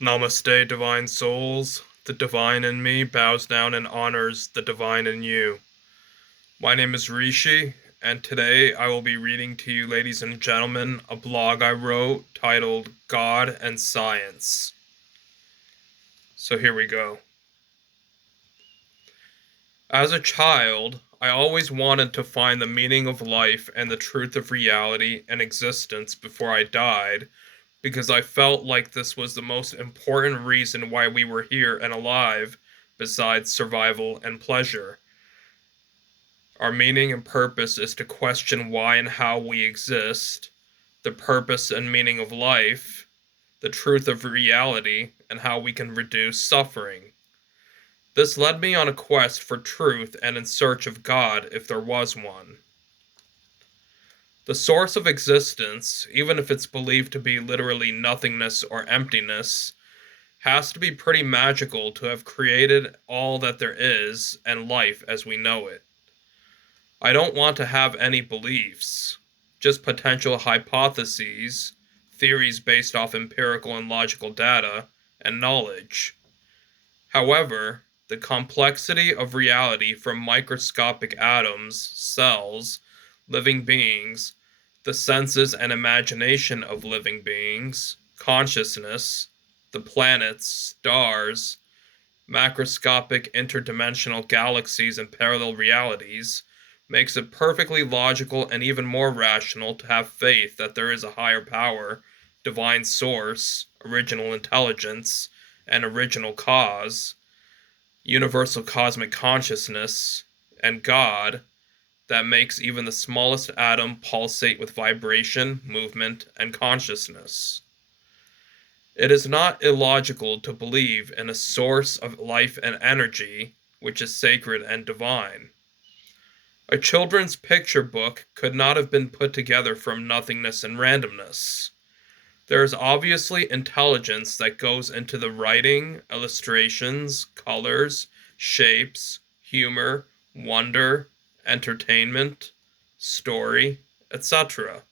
Namaste, divine souls. The divine in me bows down and honors the divine in you. My name is Rishi, and today I will be reading to you, ladies and gentlemen, a blog I wrote titled God and Science. So here we go. As a child, I always wanted to find the meaning of life and the truth of reality and existence before I died, because I felt like this was the most important reason why we were here and alive, besides survival and pleasure. Our meaning and purpose is to question why and how we exist, the purpose and meaning of life, the truth of reality, and how we can reduce suffering. This led me on a quest for truth and in search of God if there was one. The source of existence, even if it's believed to be literally nothingness or emptiness, has to be pretty magical to have created all that there is and life as we know it. I don't want to have any beliefs, just potential hypotheses, theories based off empirical and logical data, and knowledge. However, the complexity of reality from microscopic atoms, cells, living beings, the senses and imagination of living beings, consciousness, the planets, stars, macroscopic interdimensional galaxies, and parallel realities makes it perfectly logical and even more rational to have faith that there is a higher power, divine source, original intelligence, and original cause, universal cosmic consciousness, and God that makes even the smallest atom pulsate with vibration, movement, and consciousness. It is not illogical to believe in a source of life and energy which is sacred and divine. A children's picture book could not have been put together from nothingness and randomness. There is obviously intelligence that goes into the writing, illustrations, colors, shapes, humor, wonder, entertainment, story, etc.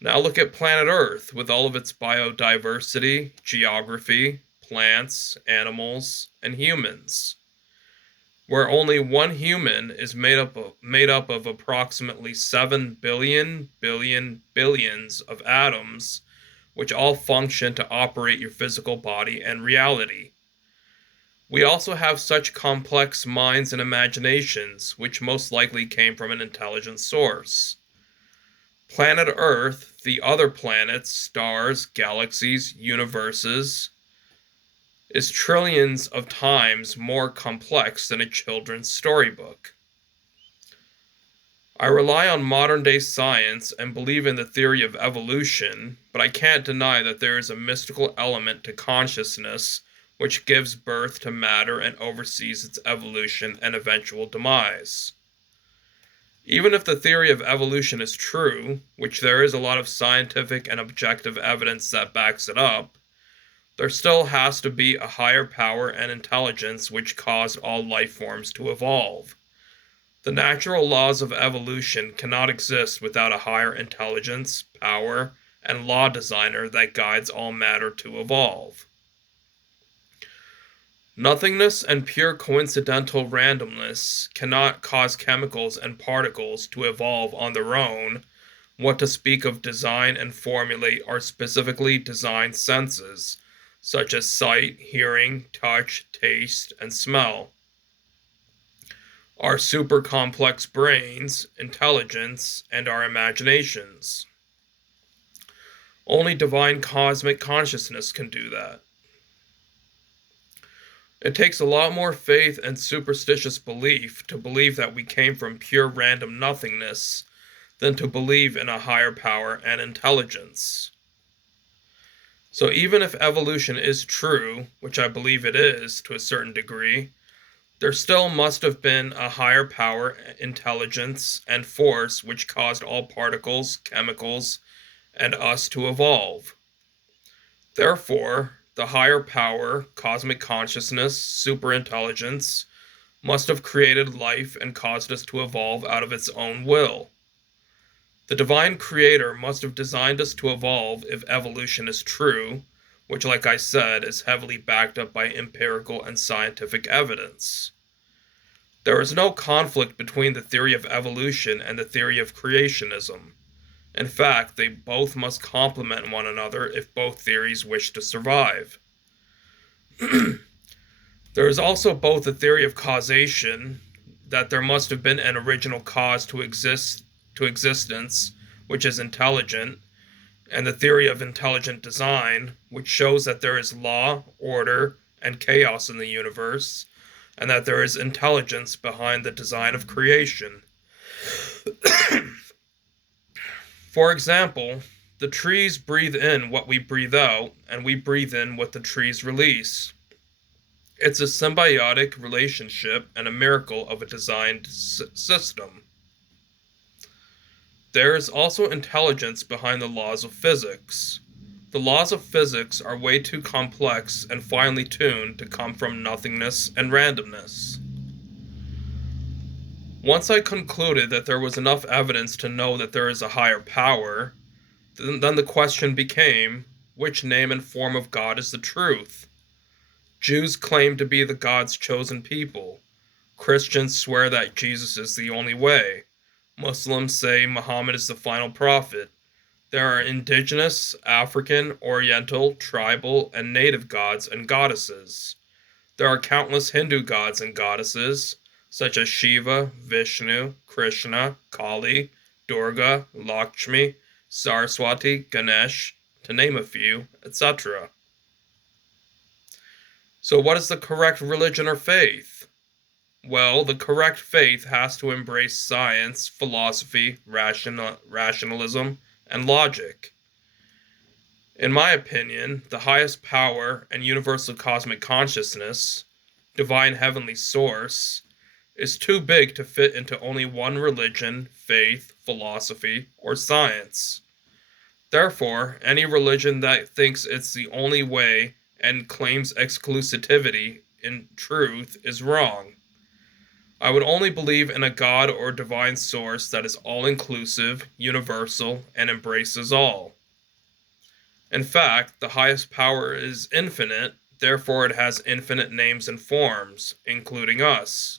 Now look at planet Earth with all of its biodiversity, geography, plants, animals, and humans, where only one human is made up of approximately 7 billions of atoms, which all function to operate your physical body and reality. We also have such complex minds and imaginations, which most likely came from an intelligent source. Planet Earth, the other planets, stars, galaxies, universes, is trillions of times more complex than a children's storybook. I rely on modern day science and believe in the theory of evolution, but I can't deny that there is a mystical element to consciousness which gives birth to matter and oversees its evolution and eventual demise. Even if the theory of evolution is true, which there is a lot of scientific and objective evidence that backs it up, there still has to be a higher power and intelligence which caused all life forms to evolve. The natural laws of evolution cannot exist without a higher intelligence, power, and law designer that guides all matter to evolve. Nothingness and pure coincidental randomness cannot cause chemicals and particles to evolve on their own, what to speak of design and formulate our specifically designed senses, such as sight, hearing, touch, taste, and smell. Our super complex brains, intelligence, and our imaginations. Only divine cosmic consciousness can do that. It takes a lot more faith and superstitious belief to believe that we came from pure random nothingness than to believe in a higher power and intelligence. So even if evolution is true, which I believe it is to a certain degree, there still must have been a higher power, intelligence, and force which caused all particles, chemicals, and us to evolve. Therefore, the higher power, cosmic consciousness, superintelligence, must have created life and caused us to evolve out of its own will. The divine creator must have designed us to evolve if evolution is true, which, like I said, is heavily backed up by empirical and scientific evidence. There is no conflict between the theory of evolution and the theory of creationism. In fact, they both must complement one another if both theories wish to survive. There is also both a theory of causation, that there must have been an original cause to existence, which is intelligent, and the theory of intelligent design, which shows that there is law, order, and chaos in the universe, and that there is intelligence behind the design of creation. For example, the trees breathe in what we breathe out, and we breathe in what the trees release. It's a symbiotic relationship and a miracle of a designed system. There is also intelligence behind the laws of physics. The laws of physics are way too complex and finely tuned to come from nothingness and randomness. Once I concluded that there was enough evidence to know that there is a higher power, then the question became, which name and form of God is the truth? Jews claim to be the God's chosen people. Christians swear that Jesus is the only way. Muslims say Muhammad is the final prophet. There are indigenous, African, Oriental, tribal, and native gods and goddesses. There are countless Hindu gods and goddesses, such as Shiva, Vishnu, Krishna, Kali, Durga, Lakshmi, Saraswati, Ganesh, to name a few, etc. So what is the correct religion or faith? Well, the correct faith has to embrace science, philosophy, rationalism, and logic. In my opinion, the highest power and universal cosmic consciousness, divine heavenly source, is too big to fit into only one religion, faith, philosophy, or science. Therefore, any religion that thinks it's the only way and claims exclusivity in truth is wrong. I would only believe in a God or divine source that is all-inclusive, universal, and embraces all. In fact, the highest power is infinite, therefore it has infinite names and forms, including us.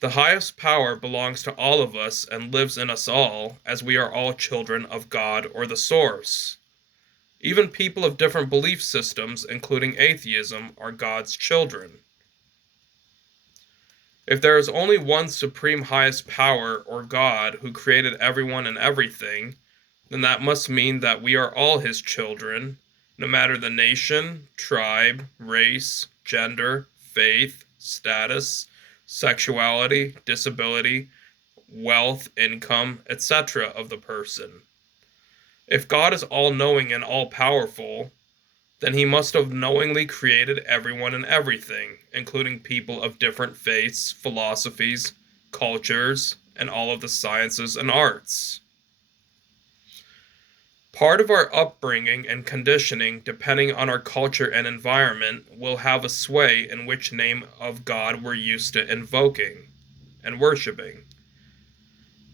The highest power belongs to all of us and lives in us all, as we are all children of God or the Source. Even people of different belief systems, including atheism, are God's children. If there is only one supreme highest power, or God, who created everyone and everything, then that must mean that we are all his children, no matter the nation, tribe, race, gender, faith, status, sexuality, disability, wealth, income, etc. of the person. If God is all-knowing and all-powerful, then he must have knowingly created everyone and everything, including people of different faiths, philosophies, cultures, and all of the sciences and arts. Part of our upbringing and conditioning, depending on our culture and environment, will have a sway in which name of God we're used to invoking and worshiping.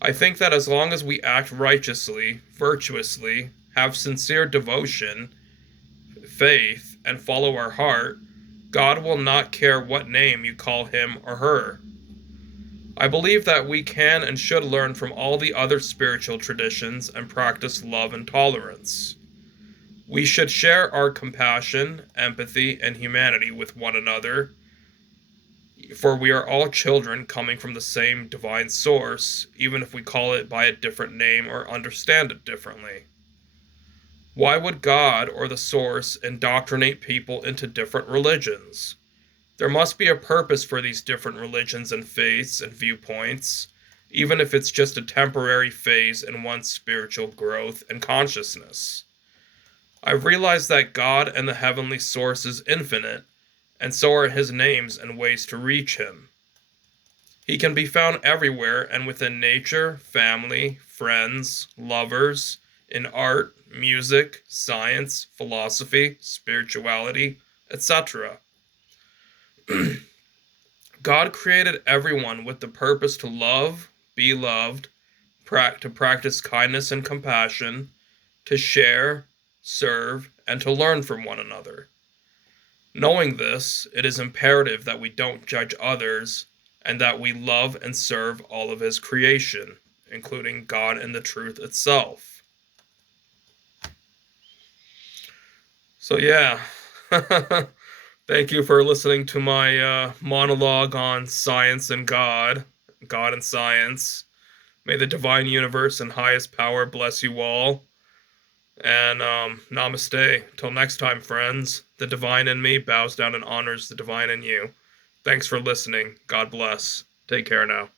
I think that as long as we act righteously, virtuously, have sincere devotion, faith, and follow our heart, God will not care what name you call him or her. I believe that we can and should learn from all the other spiritual traditions and practice love and tolerance. We should share our compassion, empathy, and humanity with one another, for we are all children coming from the same divine source, even if we call it by a different name or understand it differently. Why would God or the source indoctrinate people into different religions? There must be a purpose for these different religions and faiths and viewpoints, even if it's just a temporary phase in one's spiritual growth and consciousness. I've realized that God and the heavenly source is infinite, and so are his names and ways to reach him. He can be found everywhere and within nature, family, friends, lovers, in art, music, science, philosophy, spirituality, etc. God created everyone with the purpose to love, be loved, to practice kindness and compassion, to share, serve, and to learn from one another. Knowing this, it is imperative that we don't judge others and that we love and serve all of His creation, including God and the truth itself. So, yeah. Thank you for listening to my monologue on science and God, God and science. May the divine universe and highest power bless you all. And namaste. Till next time, friends. The divine in me bows down and honors the divine in you. Thanks for listening. God bless. Take care now.